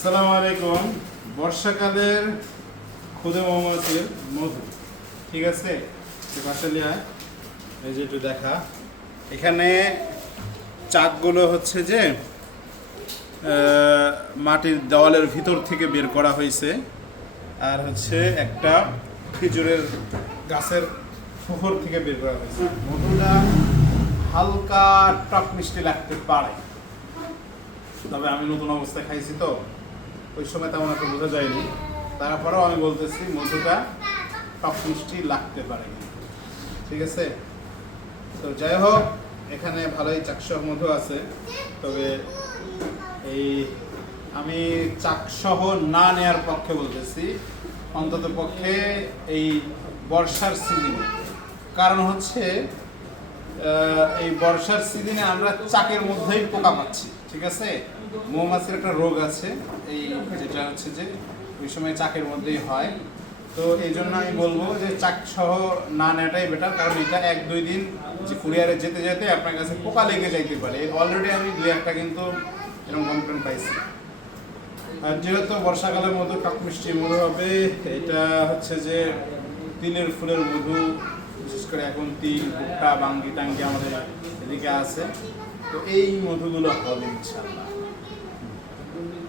আসসালামু আলাইকুম। বর্ষাকালের খুদে মৌমাছির মধু, ঠিক আছে? বাসালিয়া এই যে একটু দেখা, এখানে চাকগুলো হচ্ছে যে মাটির দেওয়ালের ভিতর থেকে বের করা হয়েছে, আর হচ্ছে একটা খেজুরের গাছের ফোকর থেকে বের করা হয়েছে। মধুটা হালকা টক মিষ্টি লাগতে পারে, তবে আমি নতুন অবস্থায় খাইছি তো ওই সময় তেমন একটা বোঝা যায়নি। তারপরেও আমি বলতেছি মধুটা টক মিষ্টি লাগতে পারে, ঠিক আছে? তো যাই হোক, এখানে ভালোই চাকসহ মধু আছে, তবে এই আমি চাকসহ না নেয়ার পক্ষে বলতেছি, অন্তত পক্ষে এই বর্ষার সিজনে। কারণ হচ্ছে এই বর্ষার সিজনে আমরা চাকের মধ্যেই পোকা পাচ্ছি, ঠিক আছে? মৌমাছির একটা রোগ আছে এই, যেটা হচ্ছে যে ওই সময় চাকের মধ্যেই হয়। তো এই জন্য আমি বলবো যে চাক সহ না নেওয়াটাই বেটার, কারণ এটা 1-2 দিন যে কুরিয়ারে যেতে যেতে আপনার কাছে পোকা লেগে যাইতে পারে। অলরেডি আমি 2-1টা কিন্তু এরকম কমপ্লেন পাইছি। আর যেহেতু বর্ষাকালের মধু টক মিষ্টি মধু হবে, এটা হচ্ছে যে তিলের ফুলের মধু, বিশেষ করে এখন তিল, ভুট্টা, বাঙ্গি টাঙ্গি আমাদের এদিকে আছে, তো এই মধুগুলো হবে ইনশাআল্লাহ।